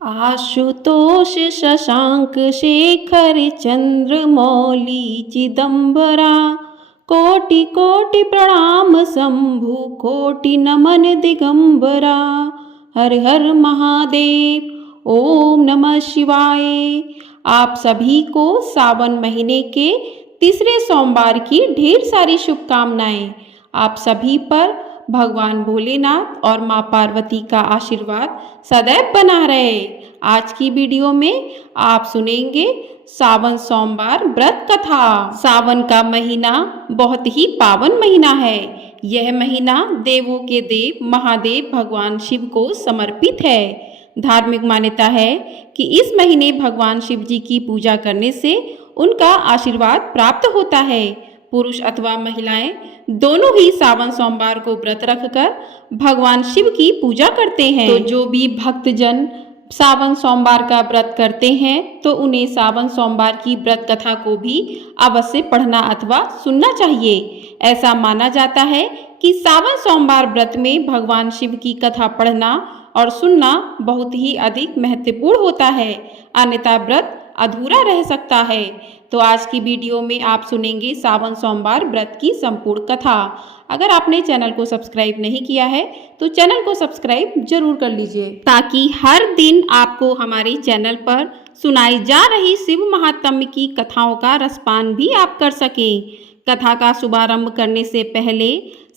आशुतोष शशांक शेखर चंद्र मौली चिदंबरा। कोटि कोटि प्रणाम शंभु कोटि नमन दिगंबरा। हर हर महादेव। ओम नमः शिवाय। आप सभी को सावन महीने के तीसरे सोमवार की ढेर सारी शुभकामनाएं। आप सभी पर भगवान भोलेनाथ और माँ पार्वती का आशीर्वाद सदैव बना रहे। आज की वीडियो में आप सुनेंगे सावन सोमवार व्रत कथा। सावन का महीना बहुत ही पावन महीना है। यह महीना देवों के देव महादेव भगवान शिव को समर्पित है। धार्मिक मान्यता है कि इस महीने भगवान शिव जी की पूजा करने से उनका आशीर्वाद प्राप्त होता है। पुरुष अथवा महिलाएं दोनों ही सावन सोमवार को व्रत रखकर भगवान शिव की पूजा करते हैं। तो जो भी भक्तजन सावन सोमवार का व्रत करते हैं तो उन्हें सावन सोमवार की व्रत कथा को भी अवश्य पढ़ना अथवा सुनना चाहिए। ऐसा माना जाता है कि सावन सोमवार व्रत में भगवान शिव की कथा पढ़ना और सुनना बहुत ही अधिक महत्वपूर्ण होता है, अन्यथा व्रत अधूरा रह सकता है। तो आज की वीडियो में आप सुनेंगे सावन सोमवार व्रत की संपूर्ण कथा। अगर आपने चैनल को सब्सक्राइब नहीं किया है तो चैनल को सब्सक्राइब जरूर कर लीजिए, ताकि हर दिन आपको हमारे चैनल पर सुनाई जा रही शिव महात्म्य की कथाओं का रसपान भी आप कर सकें। कथा का शुभारंभ करने से पहले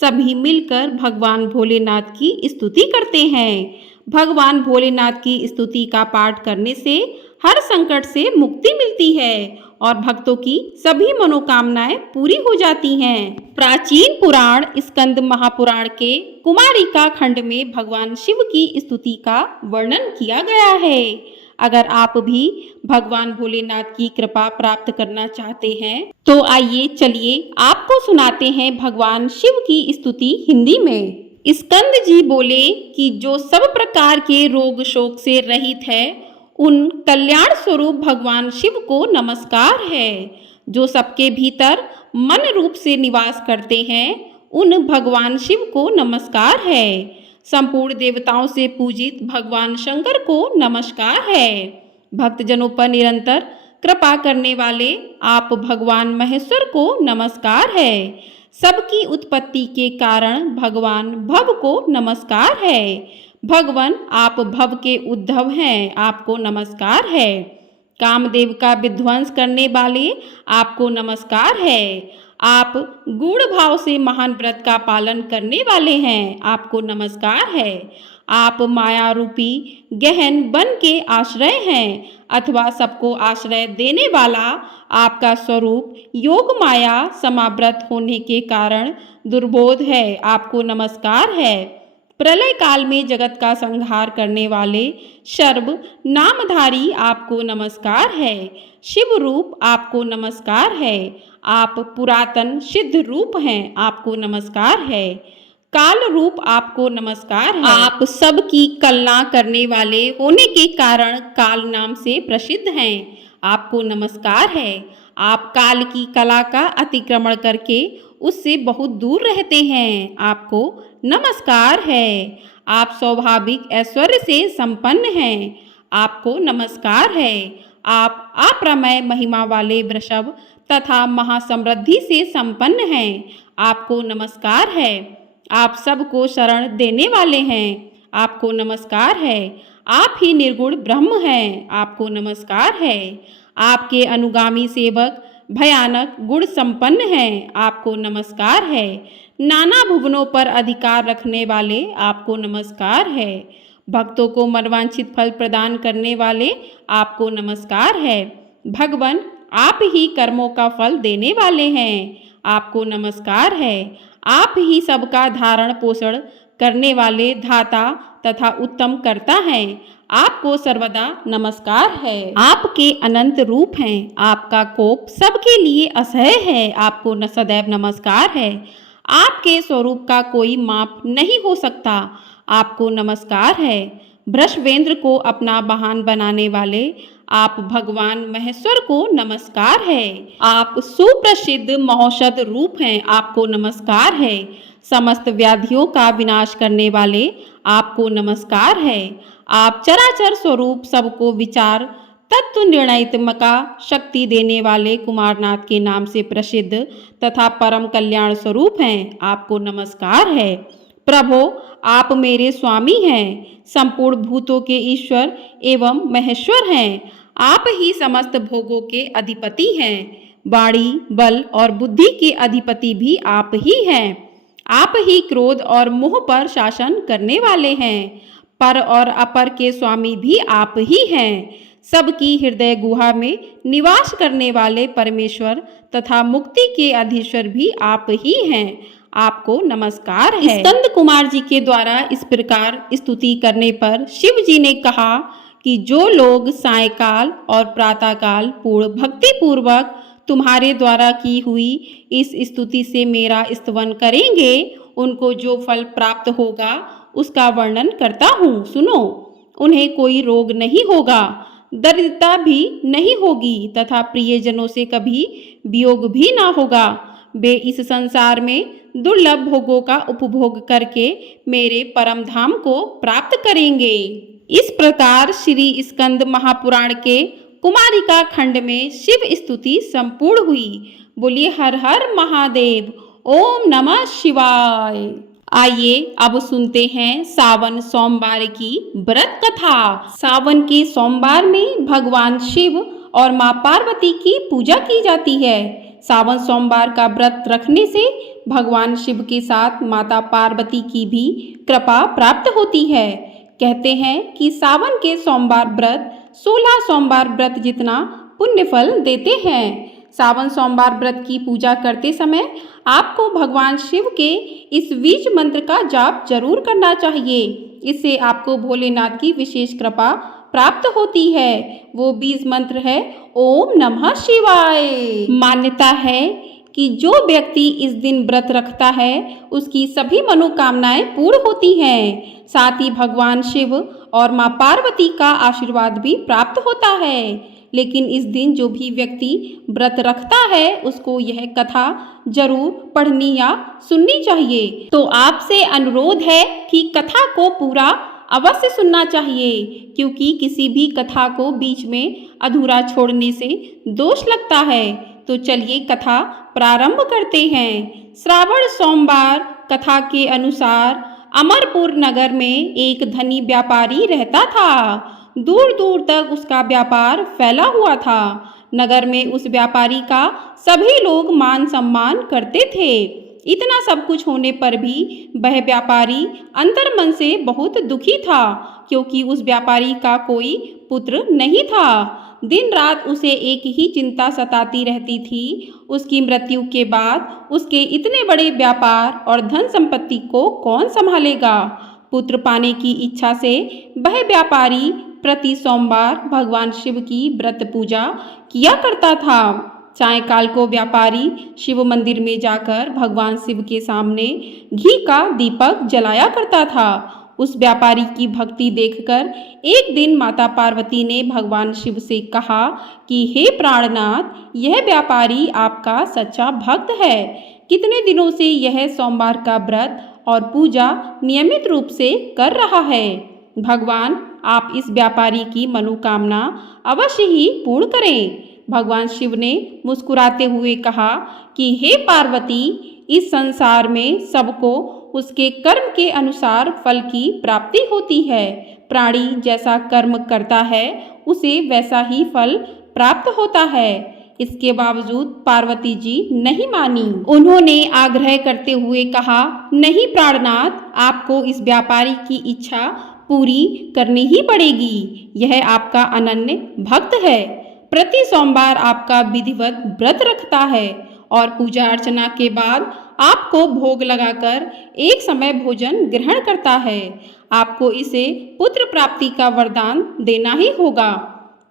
सभी मिलकर भगवान भोलेनाथ की स्तुति करते हैं। भगवान भोलेनाथ की स्तुति का पाठ करने से हर संकट से मुक्ति मिलती है और भक्तों की सभी मनोकामनाएं पूरी हो जाती हैं। प्राचीन पुराण स्कंद महापुराण के कुमारिका खंड में भगवान शिव की स्तुति का वर्णन किया गया है। अगर आप भी भगवान भोलेनाथ की कृपा प्राप्त करना चाहते हैं तो आइए चलिए आपको सुनाते हैं भगवान शिव की स्तुति हिंदी में। स्कंद जी बोले कि जो सब प्रकार के रोग शोक से रहित है उन कल्याण स्वरूप भगवान शिव को नमस्कार है। जो सबके भीतर मन रूप से निवास करते हैं उन भगवान शिव को नमस्कार है। संपूर्ण देवताओं से पूजित भगवान शंकर को नमस्कार है। भक्तजनों पर निरंतर कृपा करने वाले आप भगवान महेश्वर को नमस्कार है। सबकी उत्पत्ति के कारण भगवान भव को नमस्कार है। भगवान आप भव के उद्धव हैं, आपको नमस्कार है। कामदेव का विध्वंस करने वाले आपको नमस्कार है। आप गूढ़ भाव से महान व्रत का पालन करने वाले हैं, आपको नमस्कार है। आप माया रूपी गहन वन के आश्रय हैं अथवा सबको आश्रय देने वाला आपका स्वरूप योग माया समावृत होने के कारण दुर्बोध है, आपको नमस्कार है। प्रलय काल में जगत का संहार करने वाले सर्व नामधारी आपको नमस्कार है। शिव रूप आपको नमस्कार है। आप पुरातन सिद्ध रूप हैं, आपको नमस्कार है। काल रूप आपको नमस्कार है। आप सबकी कलना करने वाले होने के कारण काल नाम से प्रसिद्ध हैं, आपको नमस्कार है। आप काल की कला का अतिक्रमण करके उससे बहुत दूर रहते हैं, आपको नमस्कार है। आप स्वाभाविक ऐश्वर्य से संपन्न हैं, आपको नमस्कार है। आप अप्रमेय महिमा वाले वृषभ तथा महासमृद्धि से संपन्न हैं, आपको नमस्कार है। आप सबको शरण देने वाले हैं, आपको नमस्कार है। आप ही निर्गुण ब्रह्म हैं, आपको नमस्कार है। आपके अनुगामी सेवक भयानक गुण संपन्न हैं, आपको नमस्कार है। नाना भुवनों पर अधिकार रखने वाले आपको नमस्कार है। भक्तों को मनवांछित फल प्रदान करने वाले आपको नमस्कार है। भगवान आप ही कर्मों का फल देने वाले हैं, आपको नमस्कार है। आप ही सबका धारण पोषण करने वाले धाता तथा उत्तम कर्ता हैं, आपको सर्वदा नमस्कार है। आपके अनंत रूप हैं, आपका कोप सबके लिए असह्य है, आपको सदैव नमस्कार है। आपके स्वरूप का कोई माप नहीं हो सकता, आपको नमस्कार है। वृषभेंद्र को अपना वाहन बनाने वाले आप भगवान महेश्वर को नमस्कार है। आप सुप्रसिद्ध महौषध रूप हैं, आपको नमस्कार है। समस्त व्याधियों का विनाश करने वाले आपको नमस्कार है। आप चराचर स्वरूप सबको विचार तत्व निर्णयत्मका शक्ति देने वाले कुमारनाथ के नाम से प्रसिद्ध तथा परम कल्याण स्वरूप हैं। आपको नमस्कार है। प्रभो, आप मेरे स्वामी हैं, संपूर्ण भूतों के ईश्वर एवं महेश्वर हैं। आप ही समस्त भोगों के अधिपति हैं। वाणी, बल और बुद्धि के अधिपति भी आप ही हैं। आप ही क्रोध और मोह पर शासन करने वाले हैं। पर और अपर के स्वामी भी आप ही हैं। सबकी हृदय गुहा में निवास करने वाले परमेश्वर तथा मुक्ति के अधीश्वर भी आप ही हैं। आपको नमस्कार है। स्कंद कुमार जी के द्वारा इस प्रकार स्तुति करने पर शिव जी ने कहा कि जो लोग सायंकाल और प्रातःकाल पूर्ण भक्ति पूर्वक तुम्हारे द्वारा की हुई इस स्तुति से मेरा स्तवन करेंगे, उनको जो फल प्राप्त होगा उसका वर्णन करता हूँ। सुनो, उन्हें कोई रोग नहीं होगा, दरिद्रता भी नहीं होगी तथा प्रियजनों से कभी वियोग भी ना होगा। वे इस संसार में दुर्लभ भोगों का उपभोग करके मेरे परम धाम को प्राप्त करेंगे। इस प्रकार श्री स्कंद महापुराण के कुमारिका खंड में शिव स्तुति संपूर्ण हुई। बोलिए हर हर महादेव। ओम नमः शिवाय। आइए अब सुनते हैं सावन सोमवार की व्रत कथा। सावन के सोमवार में भगवान शिव और मां पार्वती की पूजा की जाती है। सावन सोमवार का व्रत रखने से भगवान शिव के साथ माता पार्वती की भी कृपा प्राप्त होती है। कहते हैं कि सावन के सोमवार व्रत 16 सोमवार व्रत जितना पुण्य फल देते हैं। सावन सोमवार व्रत की पूजा करते समय आपको भगवान शिव के इस बीज मंत्र का जाप जरूर करना चाहिए। इससे आपको भोलेनाथ की विशेष कृपा प्राप्त होती है। वो बीज मंत्र है ओम नमः शिवाय। मान्यता है कि जो व्यक्ति इस दिन व्रत रखता है उसकी सभी मनोकामनाएं पूर्ण होती हैं। साथ ही भगवान शिव और मां पार्वती का आशीर्वाद भी प्राप्त होता है। लेकिन इस दिन जो भी व्यक्ति व्रत रखता है उसको यह कथा जरूर पढ़नी या सुननी चाहिए। तो आपसे अनुरोध है कि कथा को पूरा अवश्य सुनना चाहिए, क्योंकि किसी भी कथा को बीच में अधूरा छोड़ने से दोष लगता है। तो चलिए कथा प्रारंभ करते हैं। श्रावण सोमवार कथा के अनुसार अमरपुर नगर में एक धनी व्यापारी रहता था। दूर दूर तक उसका व्यापार फैला हुआ था। नगर में उस व्यापारी का सभी लोग मान सम्मान करते थे। इतना सब कुछ होने पर भी वह व्यापारी अंतर्मन से बहुत दुखी था, क्योंकि उस व्यापारी का कोई पुत्र नहीं था। दिन रात उसे एक ही चिंता सताती रहती थी, उसकी मृत्यु के बाद उसके इतने बड़े व्यापार और धन संपत्ति को कौन संभालेगा। पुत्र पाने की इच्छा से वह व्यापारी प्रति सोमवार भगवान शिव की व्रत पूजा किया करता था। सायंकाल को व्यापारी शिव मंदिर में जाकर भगवान शिव के सामने घी का दीपक जलाया करता था। उस व्यापारी की भक्ति देखकर एक दिन माता पार्वती ने भगवान शिव से कहा कि हे प्राणनाथ, यह व्यापारी आपका सच्चा भक्त है। कितने दिनों से यह सोमवार का व्रत और पूजा नियमित रूप से कर रहा है। भगवान, आप इस व्यापारी की मनोकामना अवश्य ही पूर्ण करें। भगवान शिव ने मुस्कुराते हुए कहा कि हे पार्वती, इस संसार में सबको उसके कर्म के अनुसार फल की प्राप्ति होती है। प्राणी जैसा कर्म करता है उसे वैसा ही फल प्राप्त होता है। इसके बावजूद पार्वती जी नहीं मानी। उन्होंने आग्रह करते हुए कहा, नहीं प्राणनाथ, आपको इस व्यापारी की इच्छा पूरी करनी ही पड़ेगी। यह आपका अनन्य भक्त है, प्रति सोमवार आपका विधिवत व्रत रखता है और पूजा अर्चना के बाद आपको भोग लगाकर एक समय भोजन ग्रहण करता है। आपको इसे पुत्र प्राप्ति का वरदान देना ही होगा।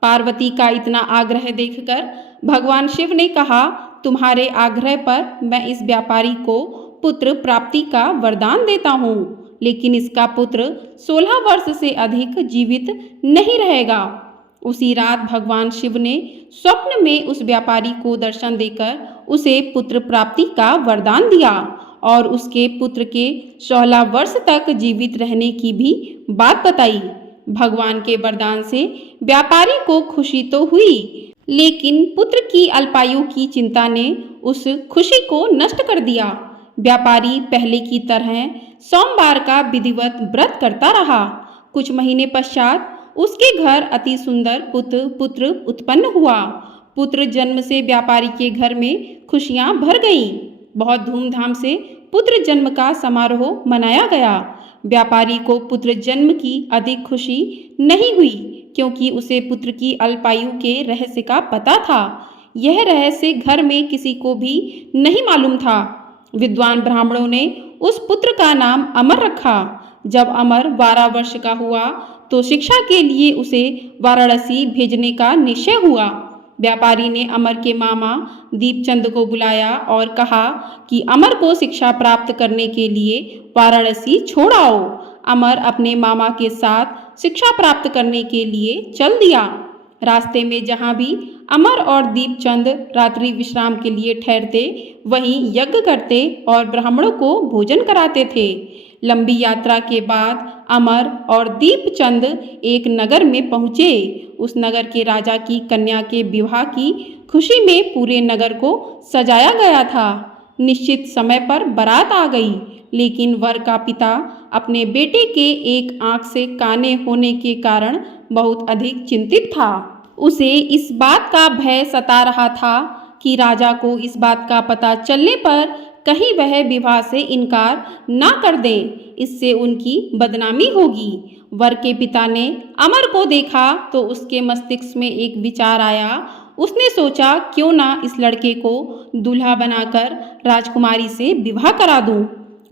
पार्वती का इतना आग्रह देखकर भगवान शिव ने कहा, तुम्हारे आग्रह पर मैं इस व्यापारी को पुत्र प्राप्ति का वरदान देता हूँ, लेकिन इसका पुत्र 16 वर्ष से अधिक जीवित नहीं रहेगा। उसी रात भगवान शिव ने स्वप्न में उस व्यापारी को दर्शन देकर उसे पुत्र प्राप्ति का वरदान दिया और उसके पुत्र के 16 वर्ष तक जीवित रहने की भी बात बताई। भगवान के वरदान से व्यापारी को खुशी तो हुई, लेकिन पुत्र की अल्पायु की चिंता ने उस खुशी को नष्ट कर दिया। व्यापारी पहले की तरह सोमवार का विधिवत व्रत करता रहा। कुछ महीने पश्चात उसके घर अति सुंदर पुत्र उत्पन्न हुआ। पुत्र जन्म से व्यापारी के घर में खुशियां भर गईं। बहुत धूमधाम से पुत्र जन्म का समारोह मनाया गया। व्यापारी को पुत्र जन्म की अधिक खुशी नहीं हुई, क्योंकि उसे पुत्र की अल्पायु के रहस्य का पता था। यह रहस्य घर में किसी को भी नहीं मालूम था। विद्वान ब्राह्मणों ने उस पुत्र का नाम अमर रखा। जब अमर 12 वर्ष का हुआ तो शिक्षा के लिए उसे वाराणसी भेजने का निश्चय हुआ। व्यापारी ने अमर के मामा दीपचंद को बुलाया और कहा कि अमर को शिक्षा प्राप्त करने के लिए वाराणसी छोड़ आओ। अमर अपने मामा के साथ शिक्षा प्राप्त करने के लिए चल दिया। रास्ते में जहाँ भी अमर और दीपचंद रात्रि विश्राम के लिए ठहरते, वहीं यज्ञ करते और ब्राह्मणों को भोजन कराते थे। लंबी यात्रा के बाद अमर और दीपचंद एक नगर में पहुँचे। उस नगर के राजा की कन्या के विवाह की खुशी में पूरे नगर को सजाया गया था। निश्चित समय पर बारात आ गई, लेकिन वर का पिता अपने बेटे के एक आंख से काने होने के कारण बहुत अधिक चिंतित था। उसे इस बात का भय सता रहा था कि राजा को इस बात का पता चलने पर कहीं वह विवाह से इनकार ना कर दे, इससे उनकी बदनामी होगी। वर के पिता ने अमर को देखा तो उसके मस्तिष्क में एक विचार आया। उसने सोचा, क्यों ना इस लड़के को दूल्हा बनाकर राजकुमारी से विवाह करा दूं।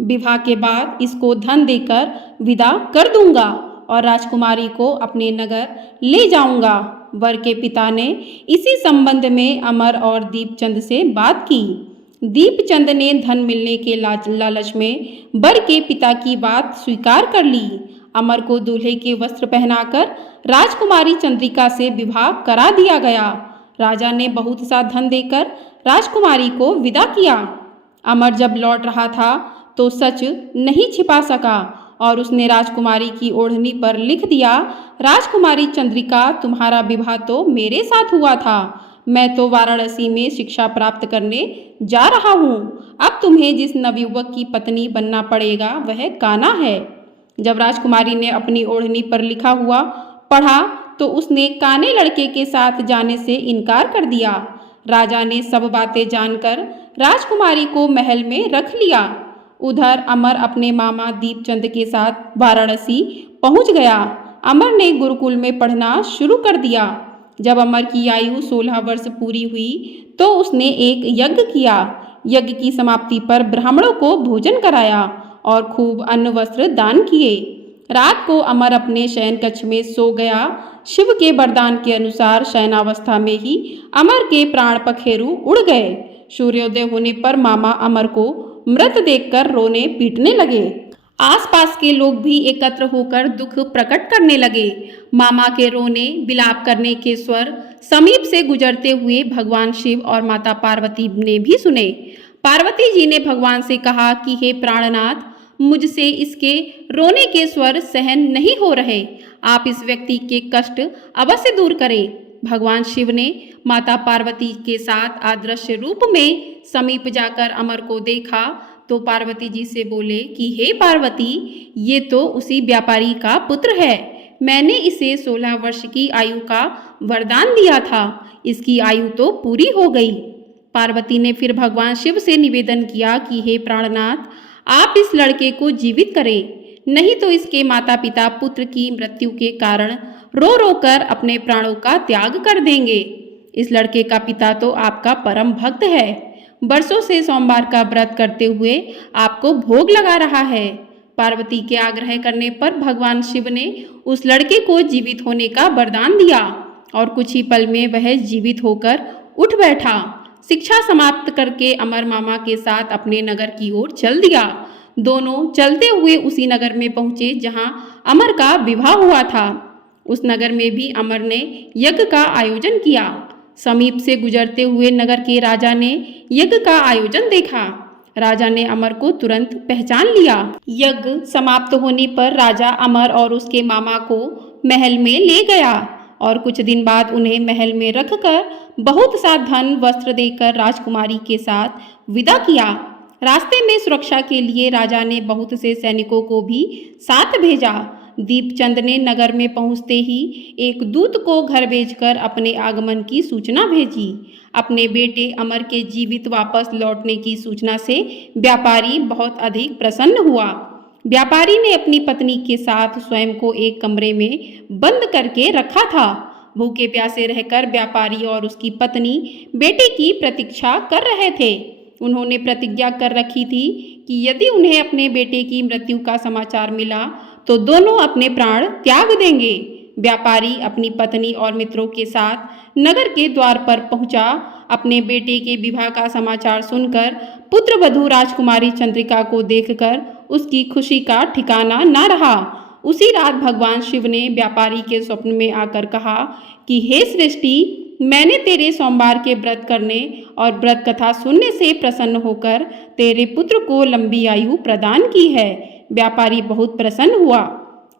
विवाह के बाद इसको धन देकर विदा कर दूंगा और राजकुमारी को अपने नगर ले जाऊंगा। वर के पिता ने इसी संबंध में अमर और दीपचंद से बात की। दीपचंद ने धन मिलने के लालच में वर के पिता की बात स्वीकार कर ली। अमर को दूल्हे के वस्त्र पहनाकर राजकुमारी चंद्रिका से विवाह करा दिया गया। राजा ने बहुत सा धन देकर राजकुमारी को विदा किया। अमर जब लौट रहा था तो सच नहीं छिपा सका और उसने राजकुमारी की ओढ़नी पर लिख दिया, राजकुमारी चंद्रिका, तुम्हारा विवाह तो मेरे साथ हुआ था। मैं तो वाराणसी में शिक्षा प्राप्त करने जा रहा हूँ। अब तुम्हें जिस नवयुवक की पत्नी बनना पड़ेगा वह कान्हा है। जब राजकुमारी ने अपनी ओढ़नी पर लिखा हुआ पढ़ा तो उसने काने लड़के के साथ जाने से इनकार कर दिया। राजा ने सब बातें जानकर राजकुमारी को महल में रख लिया। उधर अमर अपने मामा दीपचंद के साथ वाराणसी पहुंच गया। अमर ने गुरुकुल में पढ़ना शुरू कर दिया। जब अमर की आयु 16 वर्ष पूरी हुई तो उसने एक यज्ञ किया। यज्ञ की समाप्ति पर ब्राह्मणों को भोजन कराया और खूब अन्न वस्त्र दान किए। रात को अमर अपने शयन कक्ष में सो गया। शिव के वरदान के अनुसार शयनावस्था में ही अमर के प्राण पखेरु उड़ गए। सूर्योदय होने पर मामा अमर को मृत देखकर रोने पीटने लगे। आसपास के लोग भी एकत्र होकर दुख प्रकट करने लगे। मामा के रोने विलाप करने के स्वर समीप से गुजरते हुए भगवान शिव और माता पार्वती ने भी सुने। पार्वती जी ने भगवान से कहा कि हे प्राणनाथ, मुझसे इसके रोने के स्वर सहन नहीं हो रहे। आप इस व्यक्ति के कष्ट अवश्य दूर करें। भगवान शिव ने माता पार्वती के साथ अदृश्य रूप में समीप जाकर अमर को देखा तो पार्वती जी से बोले कि हे पार्वती, ये तो उसी व्यापारी का पुत्र है। मैंने इसे 16 वर्ष की आयु का वरदान दिया था। इसकी आयु तो पूरी हो गई। पार्वती ने फिर भगवान शिव से निवेदन किया कि हे प्राणनाथ, आप इस लड़के को जीवित करें, नहीं तो इसके माता पिता पुत्र की मृत्यु के कारण रो रो कर अपने प्राणों का त्याग कर देंगे। इस लड़के का पिता तो आपका परम भक्त है, बरसों से सोमवार का व्रत करते हुए आपको भोग लगा रहा है। पार्वती के आग्रह करने पर भगवान शिव ने उस लड़के को जीवित होने का वरदान दिया और कुछ ही पल में वह जीवित होकर उठ बैठा। शिक्षा समाप्त करके अमर मामा के साथ अपने नगर की ओर चल दिया। दोनों चलते हुए उसी नगर में पहुंचे जहां अमर का विवाह हुआ था। उस नगर में भी अमर ने यज्ञ का आयोजन किया। समीप से गुजरते हुए नगर के राजा ने यज्ञ का आयोजन देखा। राजा ने अमर को तुरंत पहचान लिया। यज्ञ समाप्त होने पर राजा अमर और उसके मामा को महल में ले गया और कुछ दिन बाद उन्हें महल में रखकर बहुत सा धन वस्त्र देकर राजकुमारी के साथ विदा किया। रास्ते में सुरक्षा के लिए राजा ने बहुत से सैनिकों को भी साथ भेजा। दीपचंद ने नगर में पहुंचते ही एक दूत को घर भेजकर अपने आगमन की सूचना भेजी। अपने बेटे अमर के जीवित वापस लौटने की सूचना से व्यापारी बहुत अधिक प्रसन्न हुआ। व्यापारी ने अपनी पत्नी के साथ स्वयं को एक कमरे में बंद करके रखा था। भूखे प्यासे रहकर व्यापारी और उसकी पत्नी बेटे की प्रतीक्षा कर रहे थे। उन्होंने प्रतिज्ञा कर रखी थी कि यदि उन्हें अपने बेटे की मृत्यु का समाचार मिला तो दोनों अपने प्राण त्याग देंगे। व्यापारी अपनी पत्नी और मित्रों के साथ नगर के द्वार पर पहुंचा। अपने बेटे के विवाह का समाचार सुनकर पुत्रवधू राजकुमारी चंद्रिका को देखकर उसकी खुशी का ठिकाना न रहा। उसी रात भगवान शिव ने व्यापारी के स्वप्न में आकर कहा कि हे सृष्टि, मैंने तेरे सोमवार के व्रत करने और व्रत कथा सुनने से प्रसन्न होकर तेरे पुत्र को लंबी आयु प्रदान की है। व्यापारी बहुत प्रसन्न हुआ।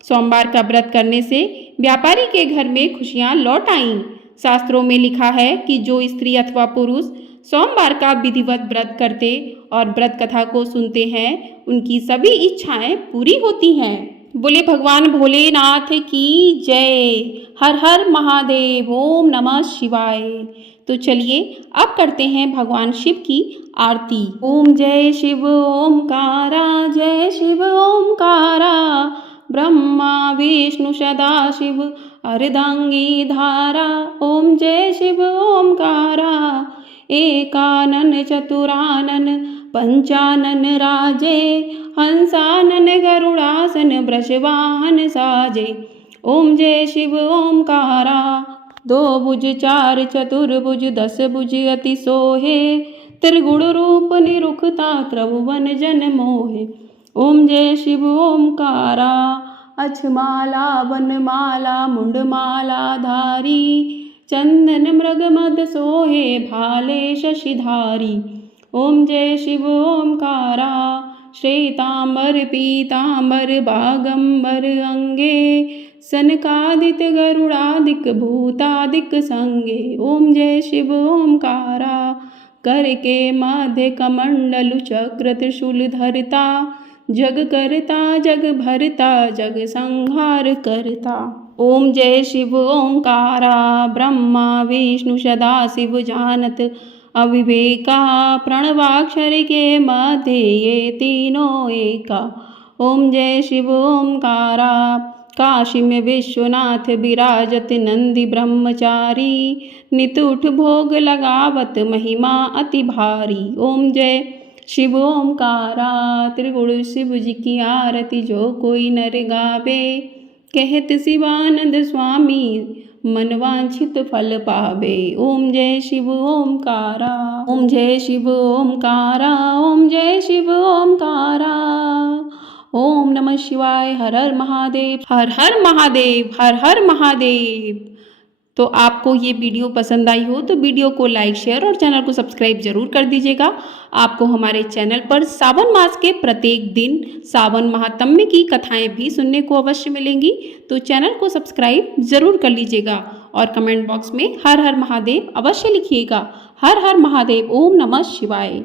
सोमवार का व्रत करने से व्यापारी के घर में खुशियां लौट आईं। शास्त्रों में लिखा है कि जो स्त्री अथवा पुरुष सोमवार का विधिवत व्रत करते और व्रत कथा को सुनते हैं, उनकी सभी इच्छाएं पूरी होती हैं। बोले भगवान भोलेनाथ की जय। हर हर महादेव। ओम नमः शिवाय। तो चलिए अब करते हैं भगवान शिव की आरती। ओम जय शिव ओमकारा, जय शिव ओमकारा, ब्रह्मा विष्णु सदा शिव अर्धांगी धारा। ओम जय शिव ओमकारा, एकानन चतुरानन पंचानन राजे, हंसानन गरुड़ासन वृषवाहन साजे। ओम जय शिव ओमकारा, दो भुज चार चतुर्भुज दस भुज अति सोहे, त्रिगुण रूप निरुखता त्रिभुवन जन मोहे। ओम जय शिव ओमकारा, अछमाला वनमाला मुंडमाला धारी, चंदन मृग मद सोहे भाले शशिधारी। ओम जय शिव ओमकारा, श्वेतांबर पीतांबर बागंबर अंगे, सनकादिक गरुड़ादिक भूतादिक संगे। ओम जय शिव ओमकारा, कर के मध्य कमंडलु चक्र त्रिशूल धरता, जग करता जग भरता जग संहार करता। ओम जय शिव ओमकारा, ब्रह्मा विष्णु सदा शिव जानत अविवेका, प्रणवाक्षर के मध्य ये तीनों एका। ओम जय शिव ओमकारा, काशी में विश्वनाथ विराजत नंदी ब्रह्मचारी, नितुठ भोग लगावत महिमा अति भारी। ओम जय शिव ओमकारा, त्रिगुण शिव जी की आरती जो कोई नर गावे, कहत शिवानंद स्वामी मन वांछित फल पावे। ओम जय शिव ओमकारा, ओम जय शिव ओमकारा, ओम जय शिव ओमकारा। ओम नमः शिवाय। हर हर महादेव, हर हर महादेव, हर हर महादेव। तो आपको ये वीडियो पसंद आई हो तो वीडियो को लाइक शेयर और चैनल को सब्सक्राइब जरूर कर दीजिएगा। आपको हमारे चैनल पर सावन मास के प्रत्येक दिन सावन महात्म्य की कथाएं भी सुनने को अवश्य मिलेंगी। तो चैनल को सब्सक्राइब जरूर कर लीजिएगा और कमेंट बॉक्स में हर हर महादेव अवश्य लिखिएगा। हर हर महादेव। ओम नमः शिवाय।